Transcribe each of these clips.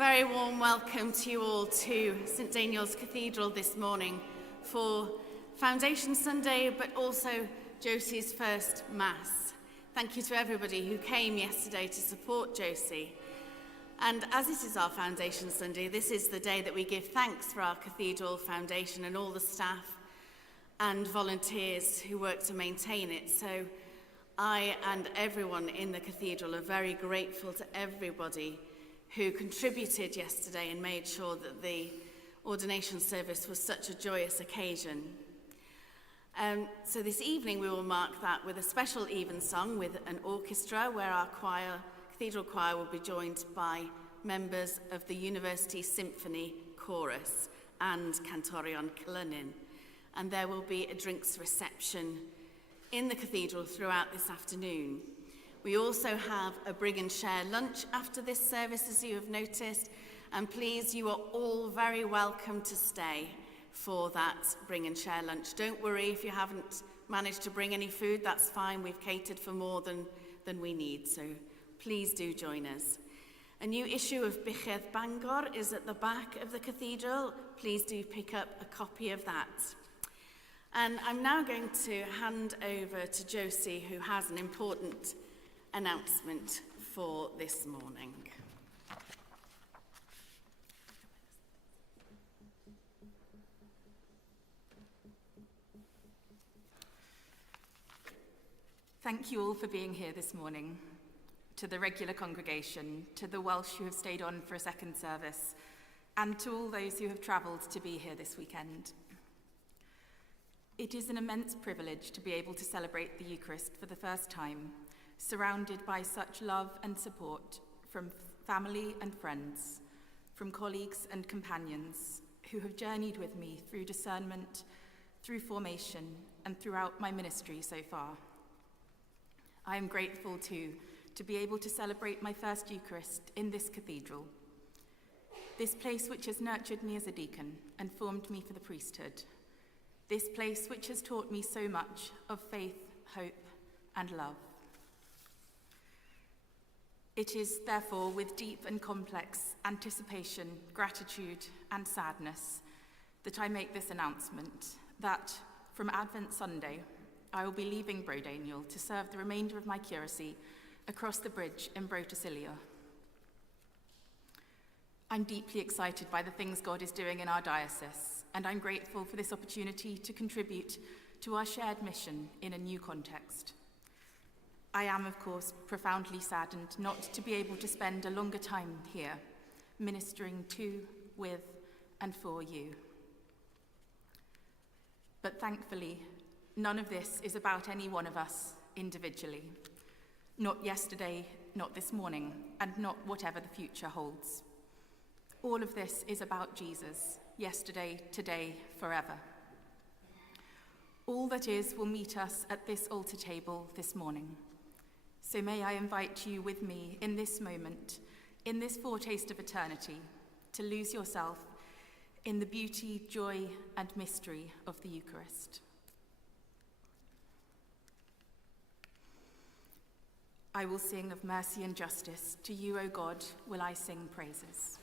very warm welcome to you all to St Daniel's Cathedral this morning for Foundation Sunday, but also Josie's first Mass. Thank you to everybody who came yesterday to support Josie. And as it is our Foundation Sunday, this is the day that we give thanks for our Cathedral Foundation and all the staff and volunteers who work to maintain it. So I and everyone in the Cathedral are very grateful to everybody who contributed yesterday and made sure that the ordination service was such a joyous occasion. So this evening we will mark that with a special evensong with an orchestra where our Cathedral Choir will be joined by members of the University Symphony Chorus and Cantorion Clunin. And there will be a drinks reception in the Cathedral throughout this afternoon. We also have a bring and share lunch after this service, as you have noticed, and please, you are all very welcome to stay for that bring and share lunch. Don't worry if you haven't managed to bring any food, that's fine. We've catered for more than we need, so please do join us. A new issue of Bychedd Bangor is at the back of the cathedral. Please do pick up a copy of that. And I'm now going to hand over to Josie, who has an important announcement for this morning. Thank you all for being here this morning. To the regular congregation, to the Welsh who have stayed on for a second service, and to all those who have travelled to be here this weekend. It is an immense privilege to be able to celebrate the Eucharist for the first time, surrounded by such love and support from family and friends, from colleagues and companions who have journeyed with me through discernment, through formation, and throughout my ministry so far. I am grateful too to be able to celebrate my first Eucharist in this cathedral, this place which has nurtured me as a deacon and formed me for the priesthood, this place which has taught me so much of faith, hope, and love. It is therefore with deep and complex anticipation, gratitude, and sadness that I make this announcement that from Advent Sunday, I will be leaving Brodaniel to serve the remainder of my curacy across the bridge in Brotosilia. I'm deeply excited by the things God is doing in our diocese, and I'm grateful for this opportunity to contribute to our shared mission in a new context. I am, of course, profoundly saddened not to be able to spend a longer time here, ministering to, with, and for you. But thankfully, none of this is about any one of us individually. Not yesterday, not this morning, and not whatever the future holds. All of this is about Jesus, yesterday, today, forever. All that is will meet us at this altar table this morning. So may I invite you with me in this moment, in this foretaste of eternity, to lose yourself in the beauty, joy, and mystery of the Eucharist. I will sing of mercy and justice. To you, O God, will I sing praises.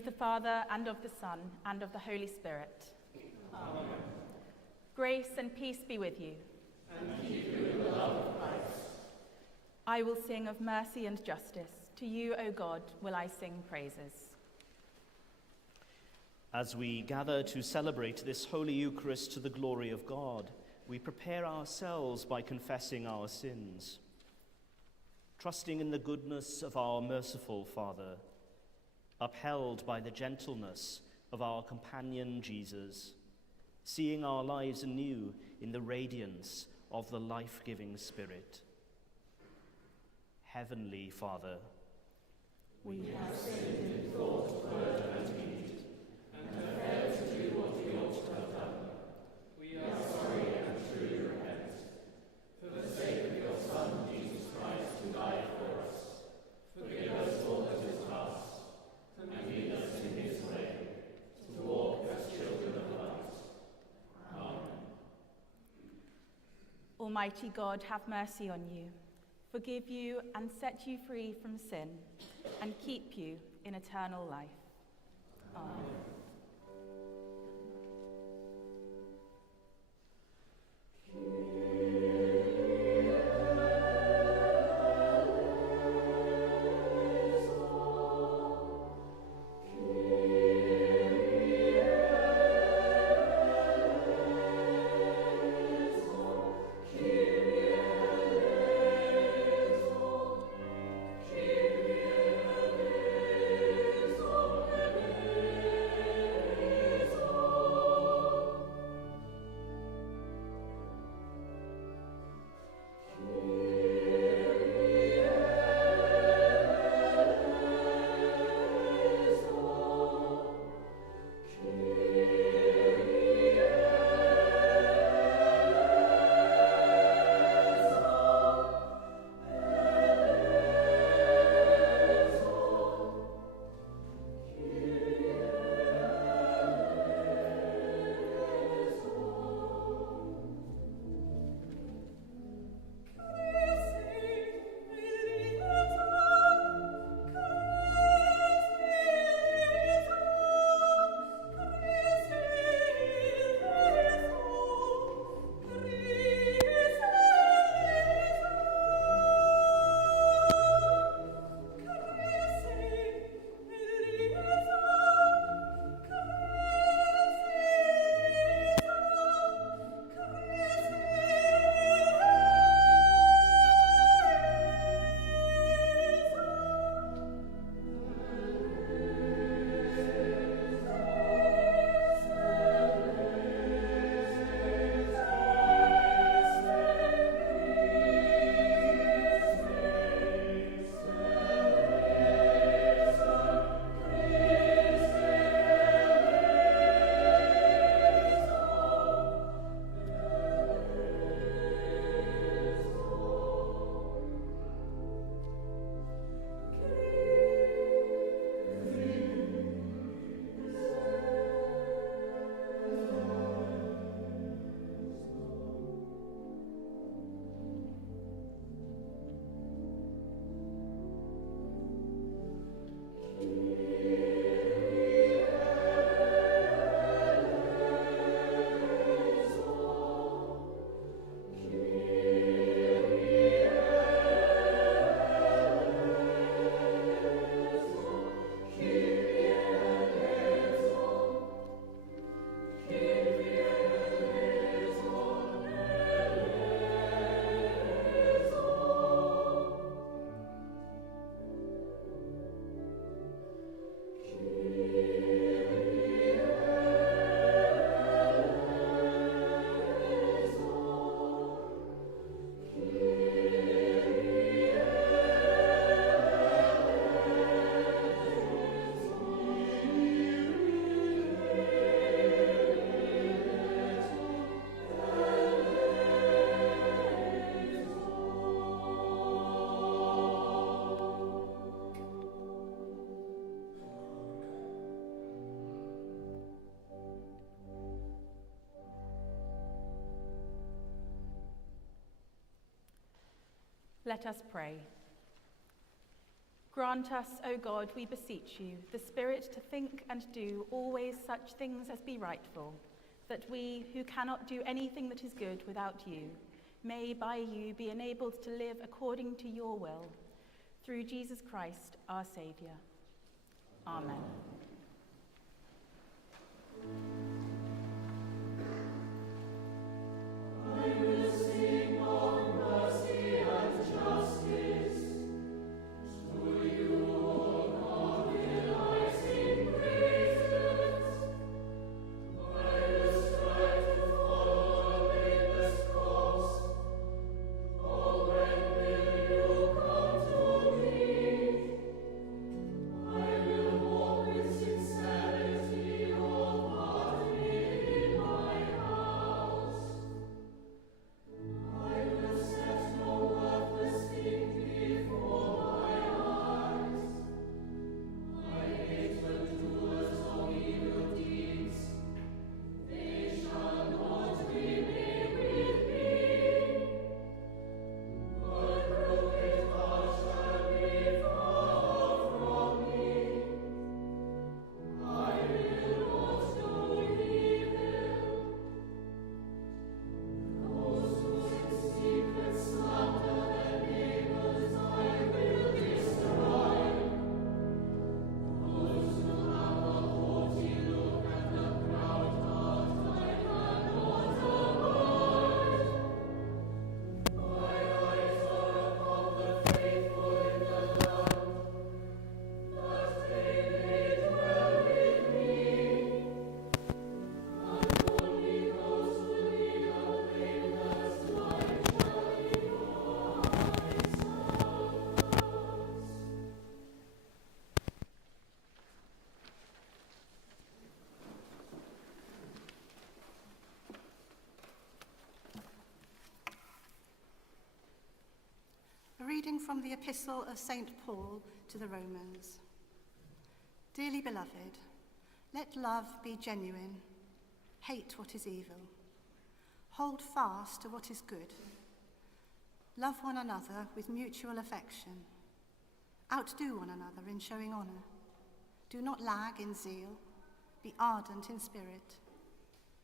of the Father, and of the Son, and of the Holy Spirit. Amen. Grace and peace be with you. And keep you in the love of Christ. I will sing of mercy and justice. To you, O God, will I sing praises. As we gather to celebrate this Holy Eucharist to the glory of God, we prepare ourselves by confessing our sins. Trusting in the goodness of our merciful Father, upheld by the gentleness of our companion Jesus, seeing our lives anew in the radiance of the life-giving Spirit. Heavenly Father, we have sinned in thought, word, and deed, and have failed to do what we ought to have done. We are sorry and truly repent. For the sake of your Son, Jesus Christ, who died for us, forgive us all that is past, and lead us in his way, to walk as children of light. Amen. Almighty God, have mercy on you, forgive you and set you free from sin, and keep you in eternal life. Amen. Let us pray. Grant us, O God, we beseech you, the spirit to think and do always such things as be rightful, that we, who cannot do anything that is good without you, may by you be enabled to live according to your will, through Jesus Christ, our Saviour. Amen. A reading from the Epistle of St. Paul to the Romans. Dearly beloved, let love be genuine. Hate what is evil. Hold fast to what is good. Love one another with mutual affection. Outdo one another in showing honour. Do not lag in zeal. Be ardent in spirit.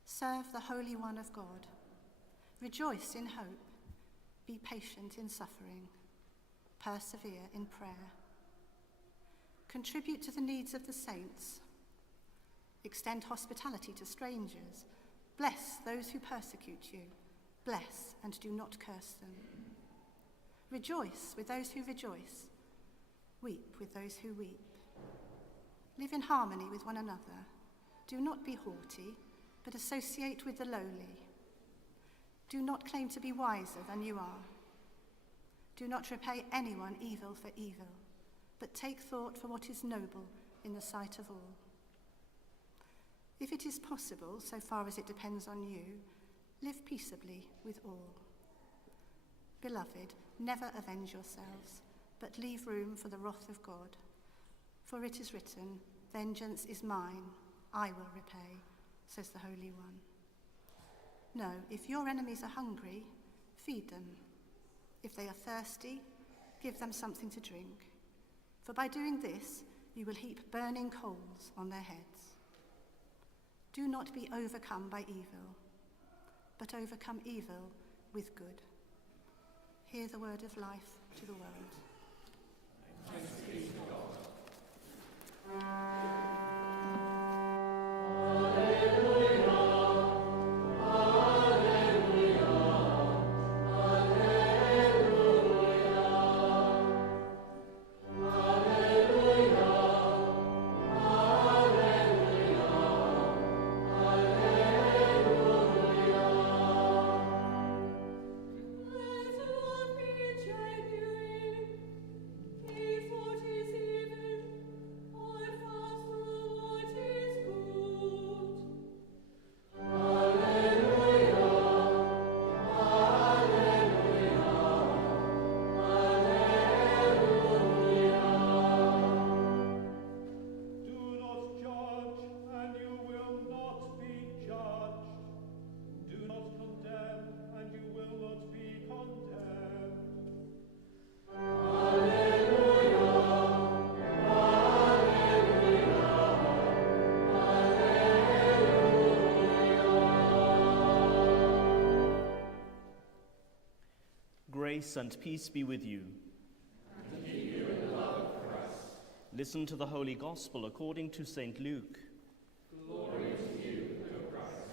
Serve the Holy One of God. Rejoice in hope. Be patient in suffering. Persevere in prayer. Contribute to the needs of the saints. Extend hospitality to strangers. Bless those who persecute you. Bless and do not curse them. Rejoice with those who rejoice. Weep with those who weep. Live in harmony with one another. Do not be haughty, but associate with the lowly. Do not claim to be wiser than you are. Do not repay anyone evil for evil, but take thought for what is noble in the sight of all. If it is possible, so far as it depends on you, live peaceably with all. Beloved, never avenge yourselves, but leave room for the wrath of God. For it is written, "Vengeance is mine, I will repay," says the Holy One. No, if your enemies are hungry, feed them. If they are thirsty, give them something to drink. For by doing this, you will heap burning coals on their heads. Do not be overcome by evil, but overcome evil with good. Hear the word of life to the world. Thanks be to God. Genuine, keep what is even, hold fast Grace and peace be with you. And with you in the love of Christ. Listen to the Holy Gospel according to St. Luke. Glory to you, O Christ.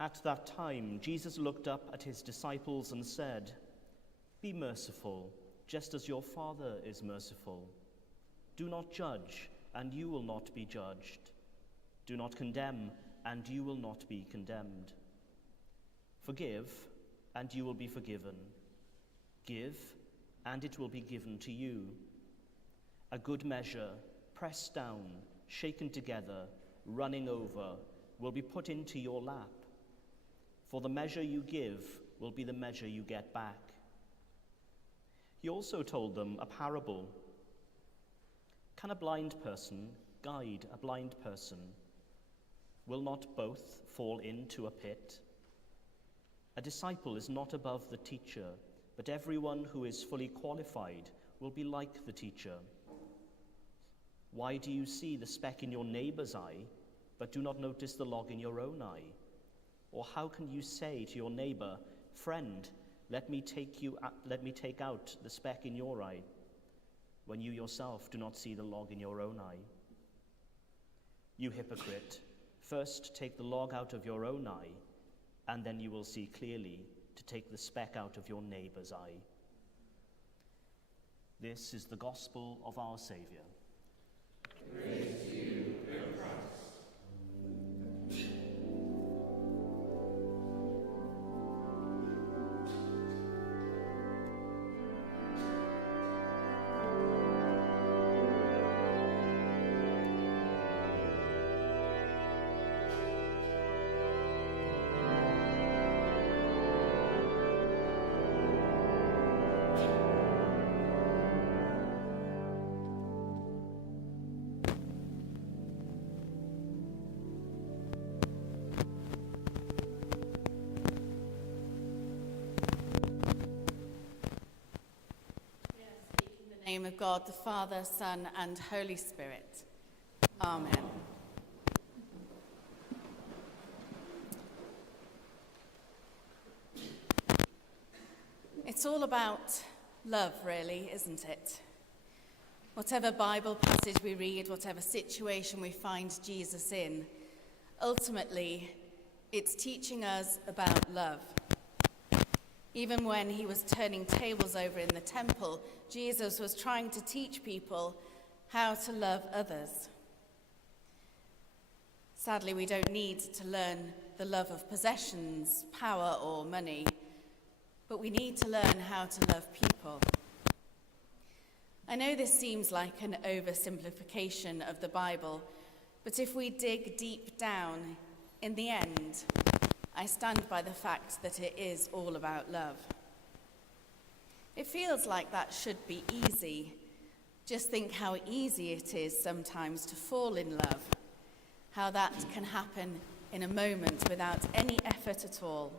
At that time, Jesus looked up at his disciples and said, "Be merciful, just as your Father is merciful. Do not judge, and you will not be judged. Do not condemn, and you will not be condemned. Forgive, and you will be forgiven. Give, and it will be given to you. A good measure, pressed down, shaken together, running over, will be put into your lap. For the measure you give will be the measure you get back." He also told them a parable. Can a blind person guide a blind person? Will not both fall into a pit? A disciple is not above the teacher, but everyone who is fully qualified will be like the teacher. Why do you see the speck in your neighbor's eye, but do not notice the log in your own eye? Or how can you say to your neighbor, "Friend, let me take out the speck in your eye," when you yourself do not see the log in your own eye? You hypocrite, first take the log out of your own eye, and then you will see clearly to take the speck out of your neighbor's eye. This is the gospel of our Saviour. Praise to you, O Christ. In the name of God, the Father, Son, and Holy Spirit. Amen. It's all about love, really, isn't it? Whatever Bible passage we read, whatever situation we find Jesus in, ultimately, it's teaching us about love. Even when he was turning tables over in the temple, Jesus was trying to teach people how to love others. Sadly, we don't need to learn the love of possessions, power, or money, but we need to learn how to love people. I know this seems like an oversimplification of the Bible, but if we dig deep down, in the end, I stand by the fact that it is all about love. It feels like that should be easy. Just think how easy it is sometimes to fall in love, how that can happen in a moment without any effort at all.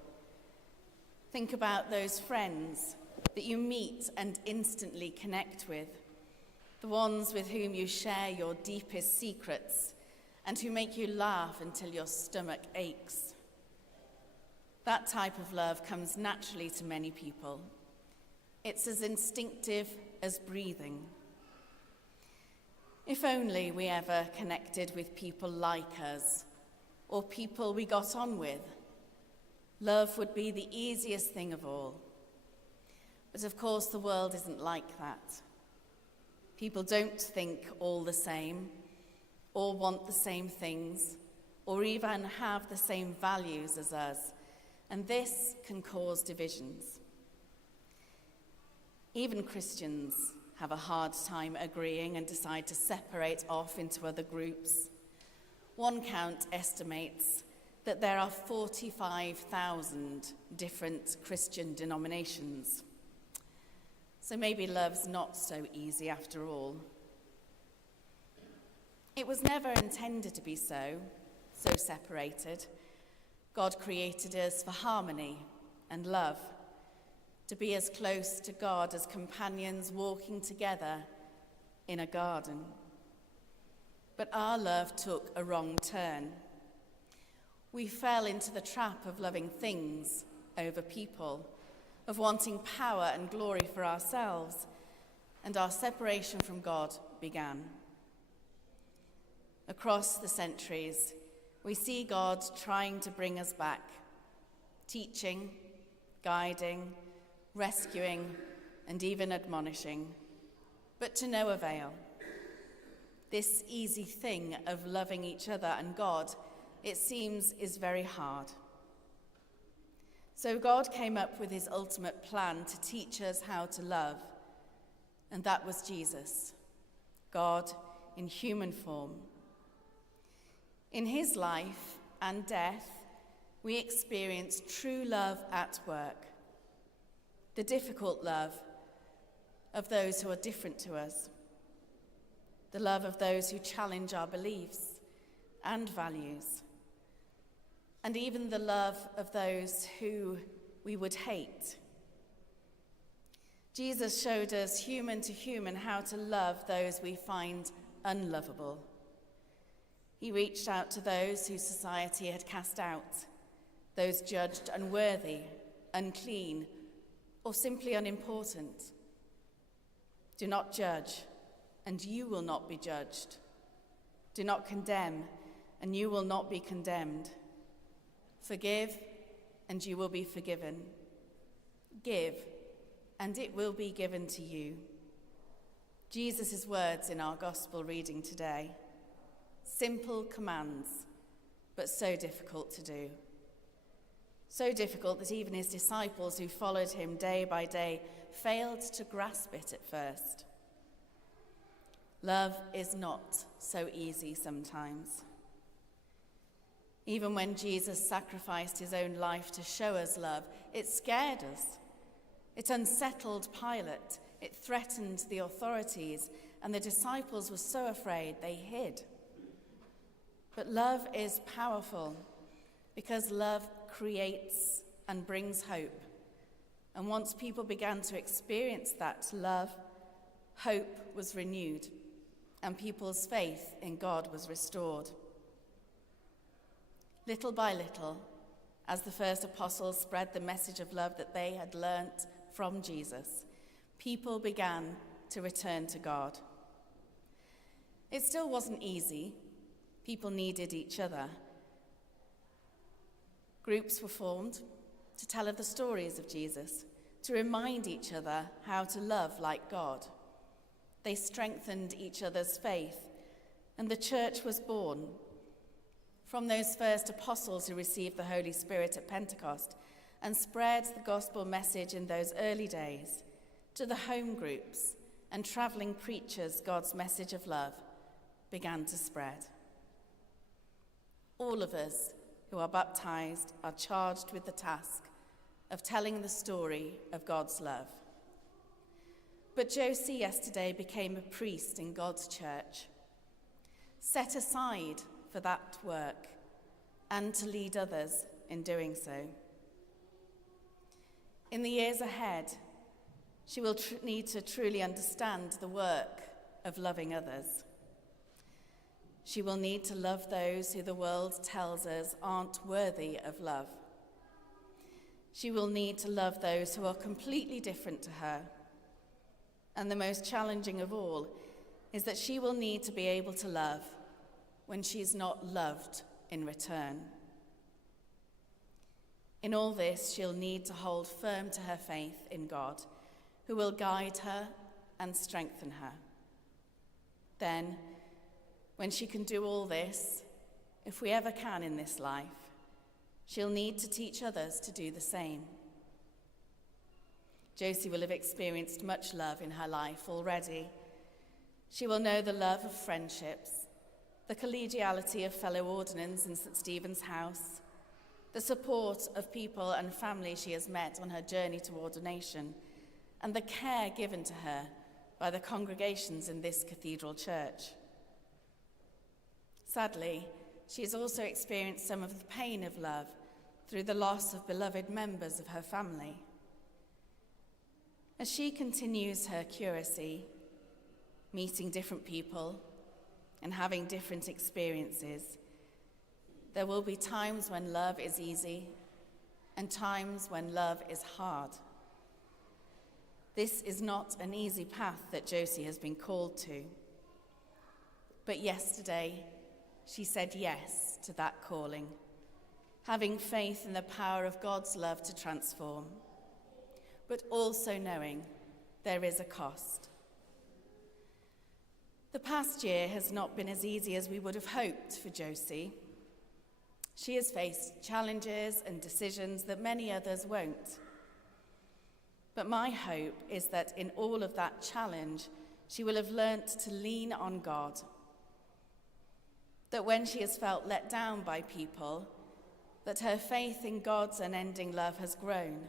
Think about those friends that you meet and instantly connect with, the ones with whom you share your deepest secrets and who make you laugh until your stomach aches. That type of love comes naturally to many people. It's as instinctive as breathing. If only we ever connected with people like us, or people we got on with, love would be the easiest thing of all. But of course, the world isn't like that. People don't think all the same, or want the same things, or even have the same values as us. And this can cause divisions. Even Christians have a hard time agreeing and decide to separate off into other groups. One count estimates that there are 45,000 different Christian denominations. So maybe love's not so easy after all. It was never intended to be so separated. God created us for harmony and love, to be as close to God as companions walking together in a garden. But our love took a wrong turn. We fell into the trap of loving things over people, of wanting power and glory for ourselves, and our separation from God began. Across the centuries, we see God trying to bring us back, teaching, guiding, rescuing, and even admonishing, but to no avail. This easy thing of loving each other and God, it seems, is very hard. So God came up with his ultimate plan to teach us how to love, and that was Jesus, God in human form. In his life and death, we experience true love at work, the difficult love of those who are different to us, the love of those who challenge our beliefs and values, and even the love of those who we would hate. Jesus showed us human to human how to love those we find unlovable. He reached out to those whose society had cast out, those judged unworthy, unclean, or simply unimportant. Do not judge, and you will not be judged. Do not condemn, and you will not be condemned. Forgive, and you will be forgiven. Give, and it will be given to you. Jesus' words in our gospel reading today. Simple commands, but so difficult to do. So difficult that even his disciples who followed him day by day failed to grasp it at first. Love is not so easy sometimes. Even when Jesus sacrificed his own life to show us love, it scared us. It unsettled Pilate. It threatened the authorities, and the disciples were so afraid they hid. But love is powerful because love creates and brings hope. And once people began to experience that love, hope was renewed and people's faith in God was restored. Little by little, as the first apostles spread the message of love that they had learnt from Jesus, people began to return to God. It still wasn't easy. People needed each other. Groups were formed to tell of the stories of Jesus, to remind each other how to love like God. They strengthened each other's faith, and the church was born. From those first apostles who received the Holy Spirit at Pentecost and spread the gospel message in those early days, to the home groups and traveling preachers, God's message of love began to spread. All of us who are baptized are charged with the task of telling the story of God's love. But Josie yesterday became a priest in God's church, set aside for that work and to lead others in doing so. In the years ahead, she will need to truly understand the work of loving others. She will need to love those who the world tells us aren't worthy of love. She will need to love those who are completely different to her. And the most challenging of all is that she will need to be able to love when she is not loved in return. In all this, she'll need to hold firm to her faith in God, who will guide her and strengthen her. Then, when she can do all this, if we ever can in this life, she'll need to teach others to do the same. Josie will have experienced much love in her life already. She will know the love of friendships, the collegiality of fellow ordinands in St. Stephen's House, the support of people and family she has met on her journey to ordination, and the care given to her by the congregations in this cathedral church. Sadly, she has also experienced some of the pain of love through the loss of beloved members of her family. As she continues her curacy, meeting different people and having different experiences, there will be times when love is easy and times when love is hard. This is not an easy path that Josie has been called to. But yesterday, she said yes to that calling, having faith in the power of God's love to transform, but also knowing there is a cost. The past year has not been as easy as we would have hoped for Josie. She has faced challenges and decisions that many others won't. But my hope is that in all of that challenge, she will have learnt to lean on God. That when she has felt let down by people, that her faith in God's unending love has grown.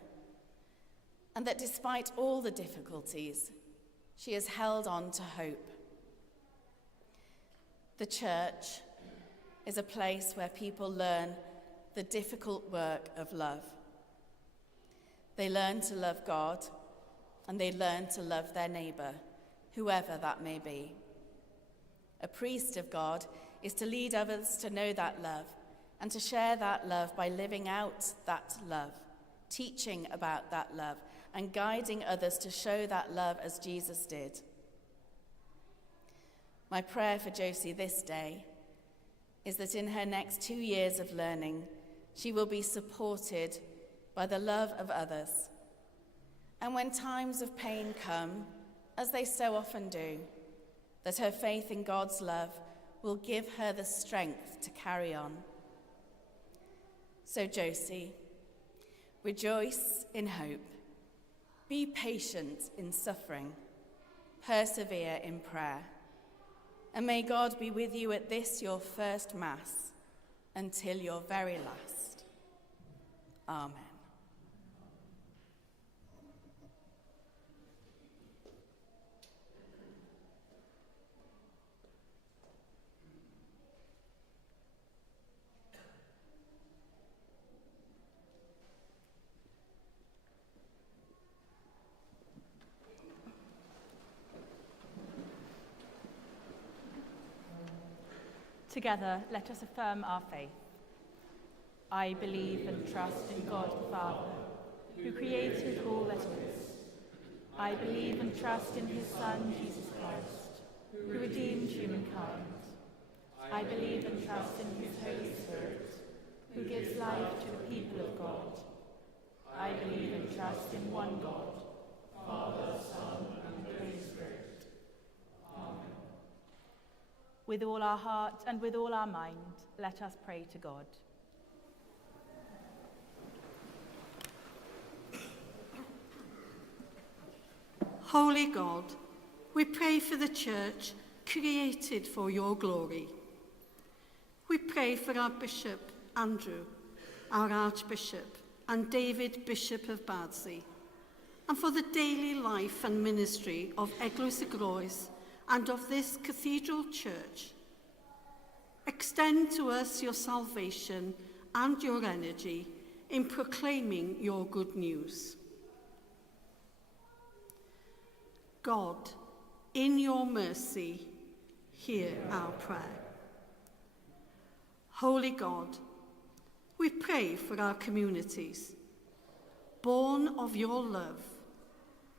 And that despite all the difficulties, she has held on to hope. The church is a place where people learn the difficult work of love. They learn to love God, and they learn to love their neighbour, whoever that may be. A priest of God is to lead others to know that love, and to share that love by living out that love, teaching about that love, and guiding others to show that love as Jesus did. My prayer for Josie this day is that in her next 2 years of learning, she will be supported by the love of others. And when times of pain come, as they so often do, that her faith in God's love will give her the strength to carry on. So Josie, rejoice in hope, be patient in suffering, persevere in prayer, and may God be with you at this your first Mass until your very last. Amen. Together, let us affirm our faith. I believe and trust in God the Father, who created all that is. I believe and trust in his Son, Jesus Christ, who redeemed humankind. I believe and trust in his Holy Spirit, who gives life to the people of God. I believe and trust in one God, Father, Son, and Holy Spirit. Amen. With all our heart and with all our mind, let us pray to God. Holy God, we pray for the Church created for your glory. We pray for our Bishop Andrew, our Archbishop, and David, Bishop of Bardsey, and for the daily life and ministry of Eglwys y Groes and of this Cathedral Church. Extend to us your salvation and your energy in proclaiming your good news. God, in your mercy, hear our prayer. Holy God, we pray for our communities. Born of your love,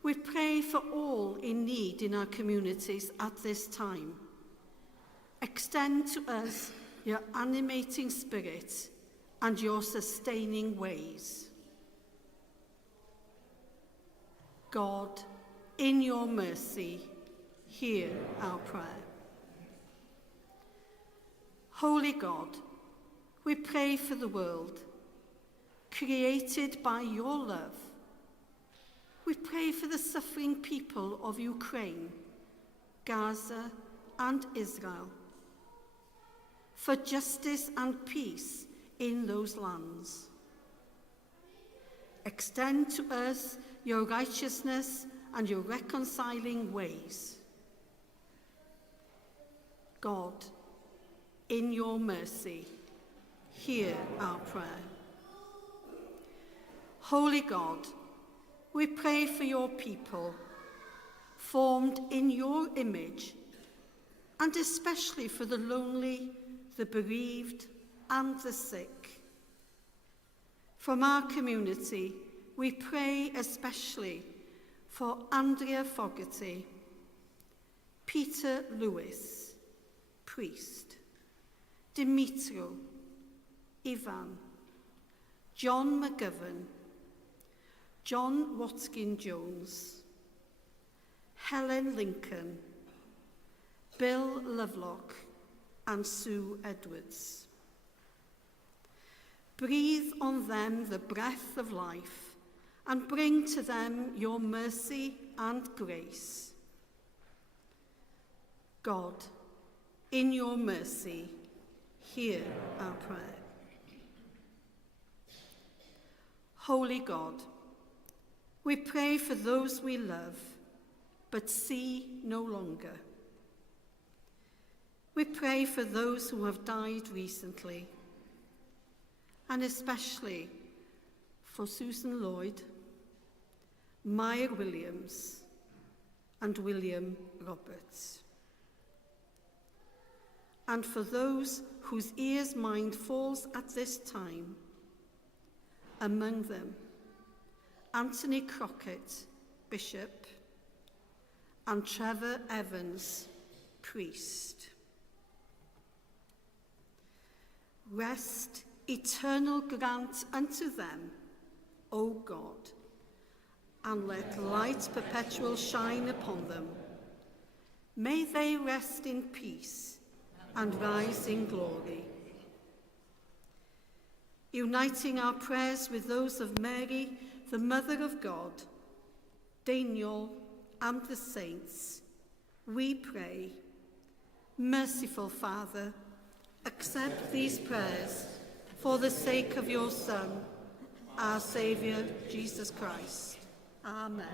we pray for all in need in our communities at this time. Extend to us your animating spirit and your sustaining ways. God, in your mercy, hear our prayer. Holy God, we pray for the world, created by your love. We pray for the suffering people of Ukraine, Gaza, and Israel, for justice and peace in those lands. Extend to us your righteousness and your reconciling ways. God, in your mercy, hear our prayer. Holy God, we pray for your people, formed in your image, and especially for the lonely, the bereaved, and the sick. From our community, we pray especially For Andrea Fogarty, Peter Lewis, priest, Dimitro, Ivan, John McGovern, John Watkin-Jones, Helen Lincoln, Bill Lovelock and Sue Edwards. Breathe on them the breath of life and bring to them your mercy and grace. God, in your mercy, hear our prayer. Holy God, we pray for those we love but see no longer. We pray for those who have died recently, and especially for Susan Lloyd, Maya Williams, and William Roberts. And for those whose ears mind falls at this time, among them Anthony Crockett, Bishop, and Trevor Evans, priest. Rest eternal grant unto them, O God, and let light perpetual shine upon them. May they rest in peace and rise in glory. Uniting our prayers with those of Mary, the Mother of God, Daniel, and the saints, we pray, merciful Father, accept these prayers for the sake of your Son, our Saviour, Jesus Christ. Amen.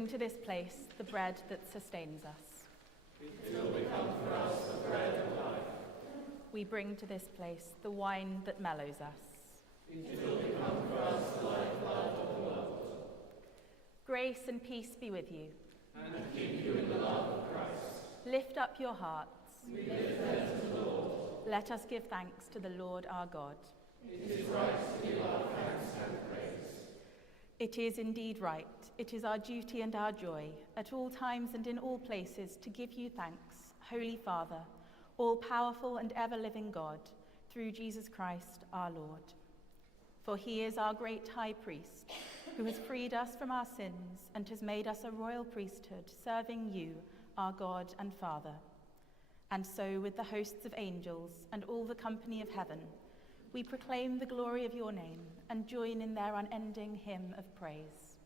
bring to this place the bread that sustains us. It will become for us the bread of life. We bring to this place the wine that mellows us. It will become for us the lifeblood of the world. Grace and peace be with you. And keep you in the love of Christ. Lift up your hearts. We lift them to the Lord. Let us give thanks to the Lord our God. It is right to give our thanks and praise. It is indeed right. It is our duty and our joy, at all times and in all places, to give you thanks, Holy Father, all-powerful and ever-living God, through Jesus Christ our Lord. For he is our great high priest, who has freed us from our sins and has made us a royal priesthood, serving you, our God and Father. And so, with the hosts of angels and all the company of heaven, we proclaim the glory of your name and join in their unending hymn of praise.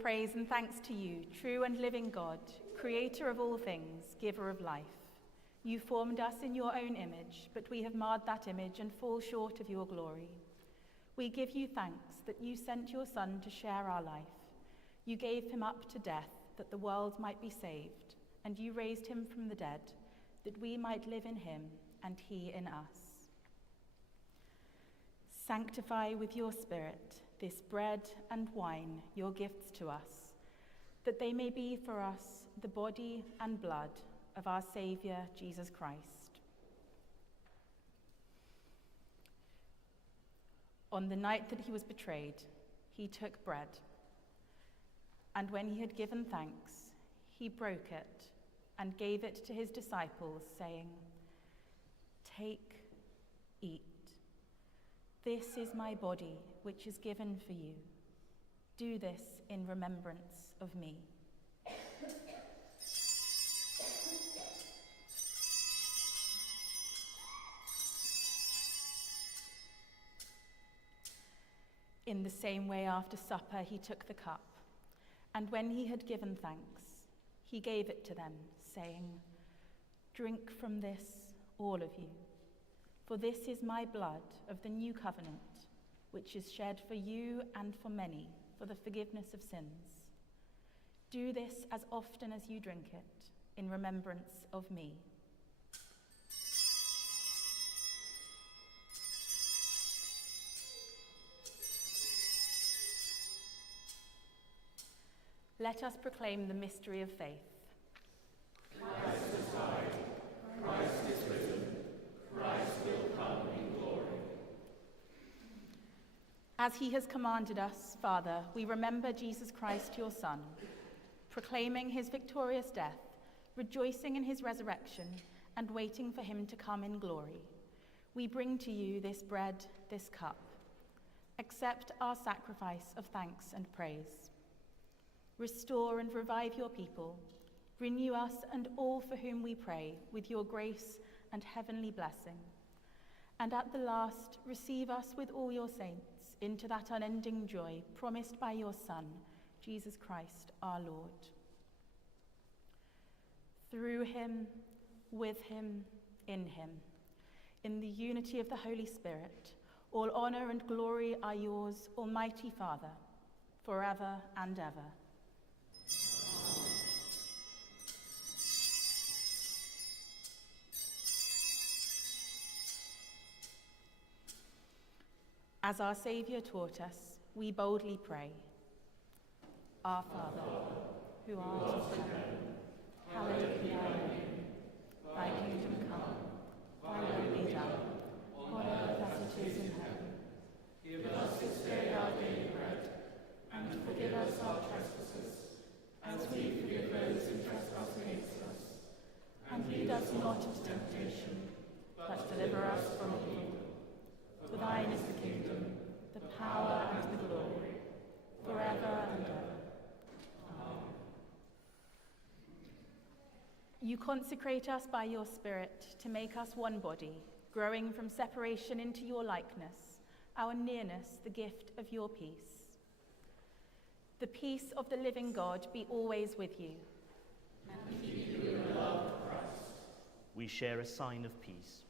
Praise and thanks to you, true and living God, creator of all things, giver of life. You formed us in your own image, but we have marred that image and fall short of your glory. We give you thanks that you sent your Son to share our life. You gave him up to death that the world might be saved, and you raised him from the dead that we might live in him and he in us. Sanctify with your Spirit this bread and wine, your gifts to us, that they may be for us the body and blood of our Saviour, Jesus Christ. On the night that he was betrayed, he took bread, and when he had given thanks, he broke it and gave it to his disciples, saying, "Take, eat. This is my body, which is given for you. Do this in remembrance of me." In the same way, after supper, he took the cup, and when he had given thanks, he gave it to them, saying, "Drink from this, all of you, for this is my blood of the new covenant, which is shed for you and for many for the forgiveness of sins. Do this as often as you drink it, in remembrance of me." Let us proclaim the mystery of faith. Christ has died. Christ is risen. Christ will come in glory. As he has commanded us, Father, we remember Jesus Christ, your Son, proclaiming his victorious death, rejoicing in his resurrection, and waiting for him to come in glory. We bring to you this bread, this cup. Accept our sacrifice of thanks and praise. Restore and revive your people. Renew us and all for whom we pray with your grace and heavenly blessing. And at the last, receive us with all your saints into that unending joy promised by your Son, Jesus Christ our Lord. Through him, with him, in the unity of the Holy Spirit, all honor and glory are yours, Almighty Father, forever and ever. As our Saviour taught us, we boldly pray. Our Father, who art in heaven, hallowed be thy name. Thy kingdom come, thy will be done, on earth as it is in heaven. Give us this day our daily bread, and forgive us our trespasses, as we forgive those who trespass against us. And lead us not into temptation, but deliver us from evil. For thine is the kingdom, the power and the glory, forever and ever. Amen. You consecrate us by your Spirit to make us one body, growing from separation into your likeness, our nearness the gift of your peace. The peace of the living God be always with you. And keep you in the love of Christ. We share a sign of peace.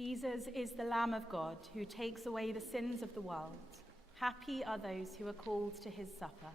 Jesus is the Lamb of God who takes away the sins of the world. Happy are those who are called to his supper.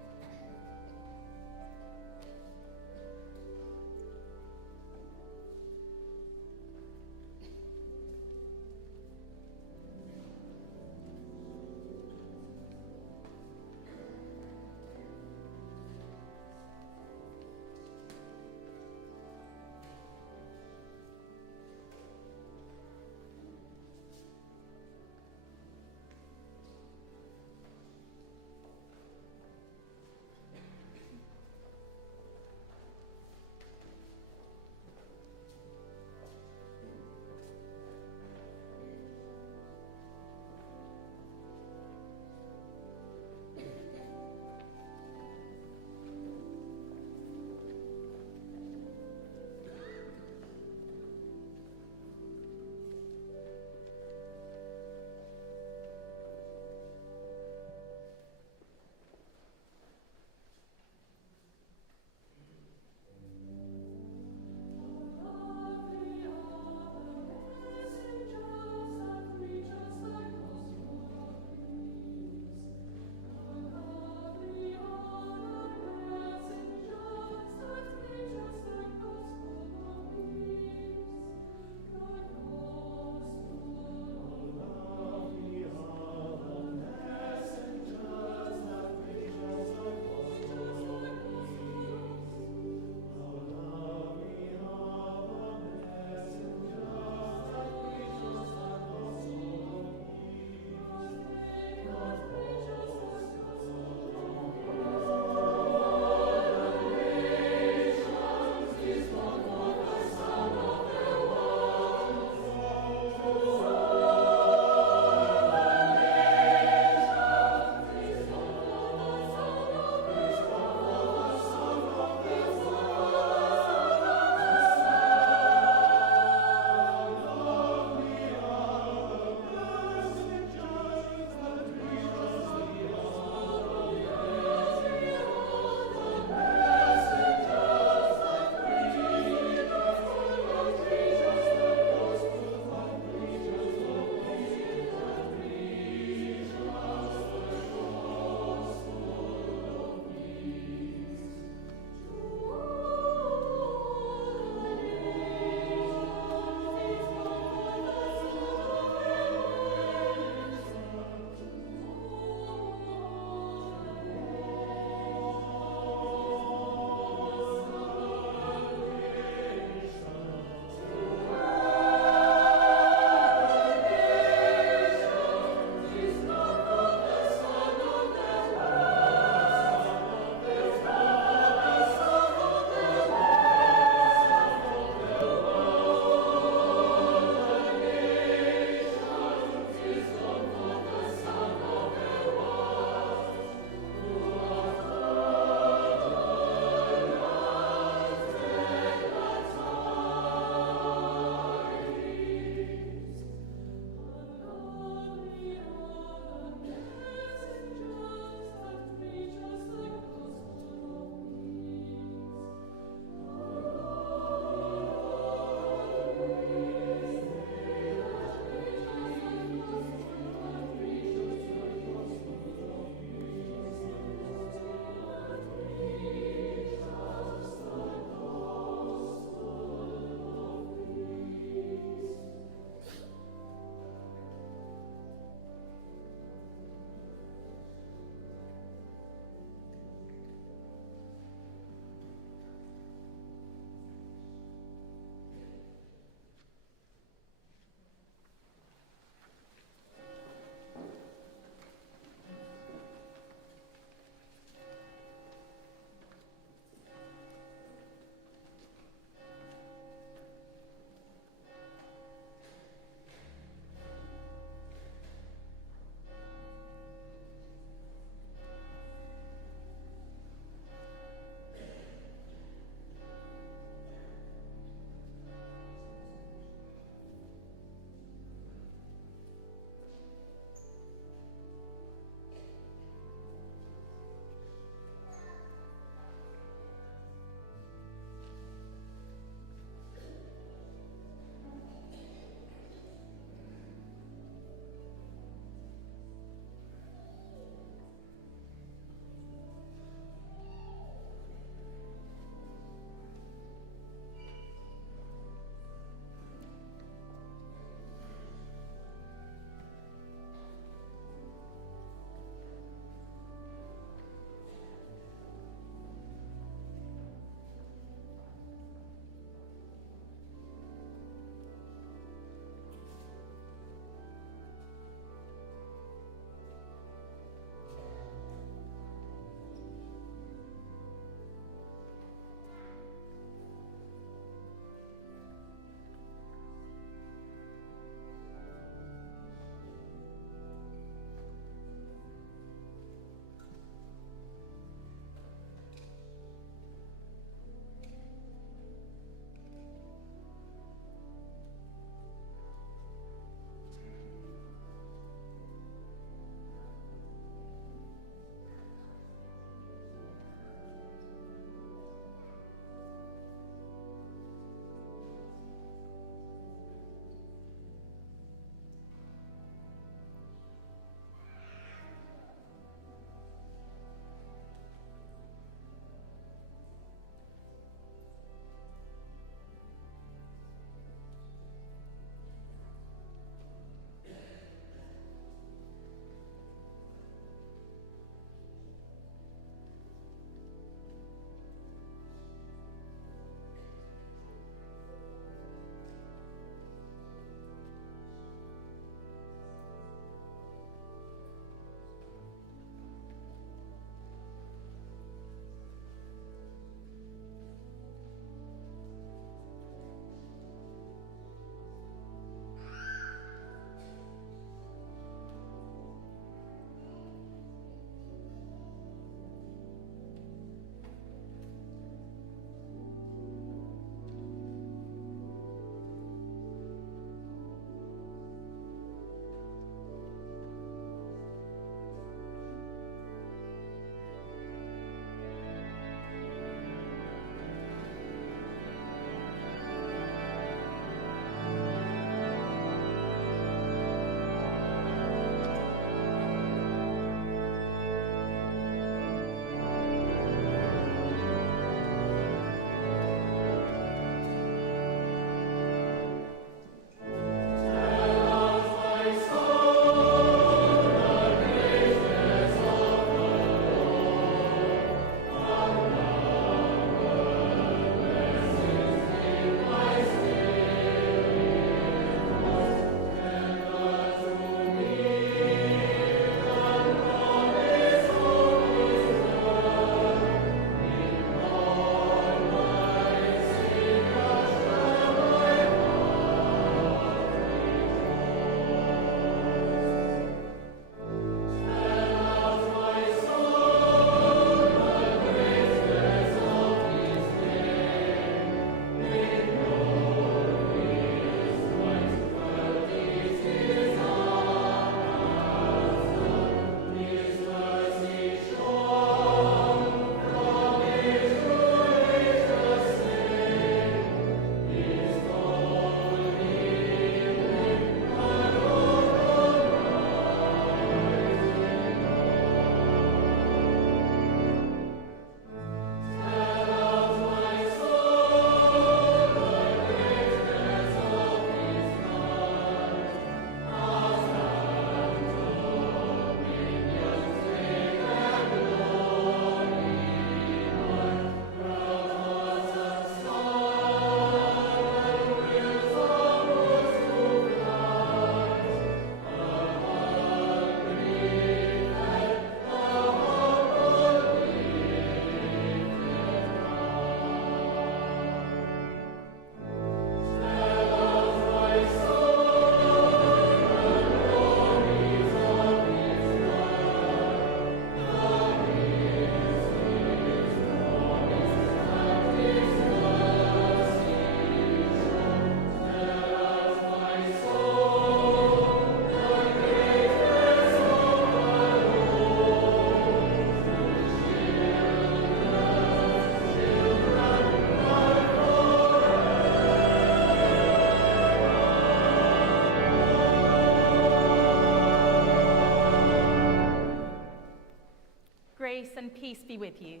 Grace and peace be with you.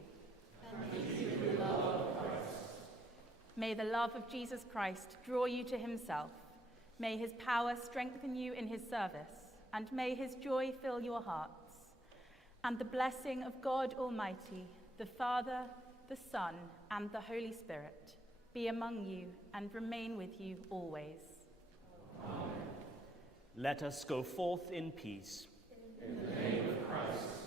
May the love of Jesus Christ draw you to himself. May his power strengthen you in his service, and may his joy fill your hearts. And the blessing of God Almighty, the Father, the Son, and the Holy Spirit be among you and remain with you always. Let us go forth in peace. In the name of Christ.